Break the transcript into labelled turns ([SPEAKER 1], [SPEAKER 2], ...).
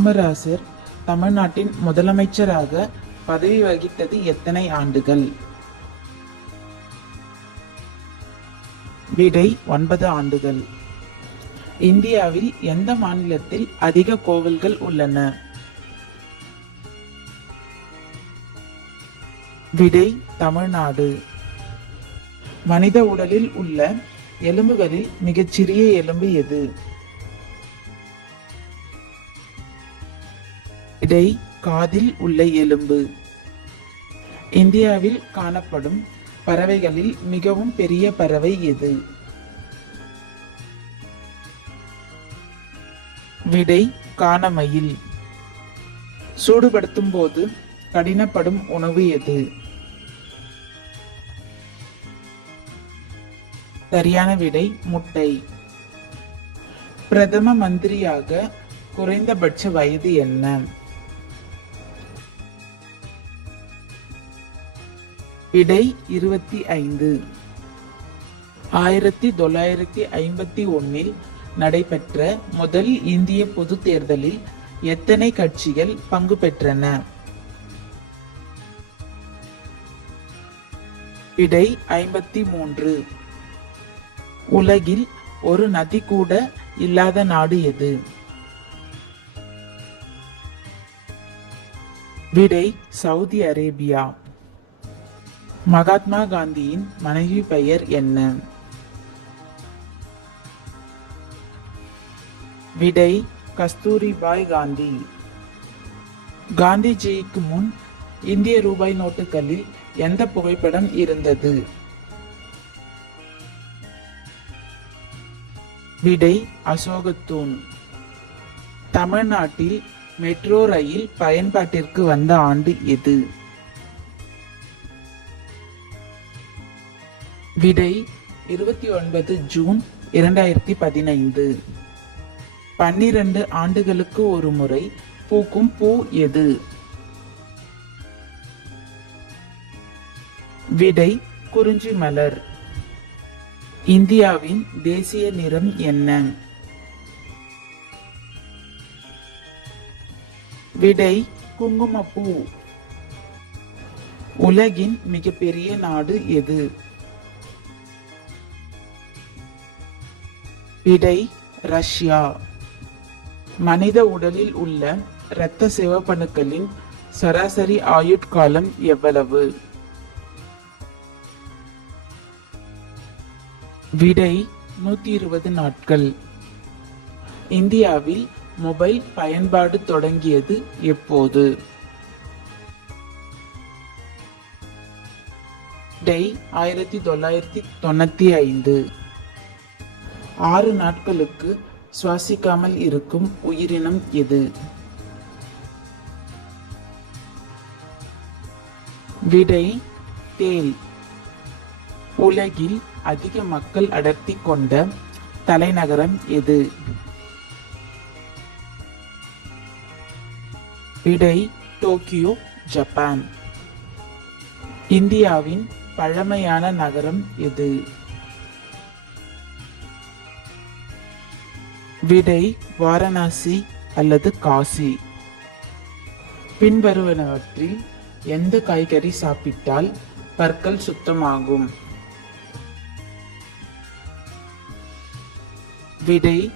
[SPEAKER 1] காமராசர் தமிழ்நாட்டின் முதலமைச்சராக பதவி வகித்தது எத்தனை ஆண்டுகள்? விடை ஒன்பது ஆண்டுகள். இந்தியாவில் எந்த மாநிலத்தில் அதிக கோவில்கள் உள்ளன? விடை தமிழ்நாடு. மனித உடலில் உள்ள எலும்புகளில் மிகச்சிறிய எலும்பு எது? இடை காதில் உள்ள எலும்பு. இந்தியாவில் காணப்படும் பறவைகளில் மிகவும் பெரிய பறவை எது? விடை காணமயில். சூடுபடுத்தும் போது கடினப்படும் உணவு எது? சரியான விடை முட்டை. பிரதம மந்திரியாக குறைந்தபட்ச வயது என்ன? விடை இருபத்தி ஐந்து. ஆயிரத்தி தொள்ளாயிரத்தி ஐம்பத்தி ஒன்னில் நடைபெற்ற முதல் இந்திய பொது தேர்தலில் எத்தனை கட்சிகள் பங்கு பெற்றன? விடை ஐம்பத்தி மூன்று. உலகில் ஒரு நதி கூட இல்லாத நாடு எது? விடை சவுதி அரேபியா. மகாத்மா காந்தியின் மனைவி பெயர் என்ன? விடை கஸ்தூரிபாய் காந்தி. காந்திஜிக்கு முன் இந்திய ரூபாய் நோட்டுகளில் எந்த புகைப்படம் இருந்தது? விடை அசோகத்தூண். தமிழ்நாட்டில் மெட்ரோ ரயில் பயன்பாட்டிற்கு வந்த ஆண்டு எது? விடை இருபத்தி ஒன்பது ஜூன் இரண்டாயிரத்தி பதினைந்து. பன்னிரண்டு ஆண்டுகளுக்கு ஒரு முறை பூக்கும் பூ எது? விடை குறிஞ்சி மலர். இந்தியாவின் தேசிய நிறம் என்ன? விடை குங்குமப்பூ. உலகின் மிகப்பெரிய நாடு எது? விடை ரஷ்யா. மனித உடலில் உள்ள இரத்த சிவப்பணுக்களின் சராசரி ஆயுட்காலம் எவ்வளவு? விடை நூத்தி இருபது நாட்கள். இந்தியாவில் மொபைல் பயன்பாடு தொடங்கியது எப்போது? டை ஆயிரத்தி தொள்ளாயிரத்தி தொண்ணூத்தி ஐந்து. ஆறு நாட்களுக்கு சுவாசிக்காமல் இருக்கும் உயிரினம் எது? விடை தேல். உலகில் அதிக மக்கள் அடர்த்தி கொண்ட தலைநகரம் எது? விடை டோக்கியோ ஜப்பான். இந்தியாவின் பழமையான நகரம் எது? விடை வாரணாசி அல்லது காசி. பின்வருவனவற்றில் எந்த காய்கறி சாப்பிட்டால் பற்கள் சுத்தமாகும்? விடை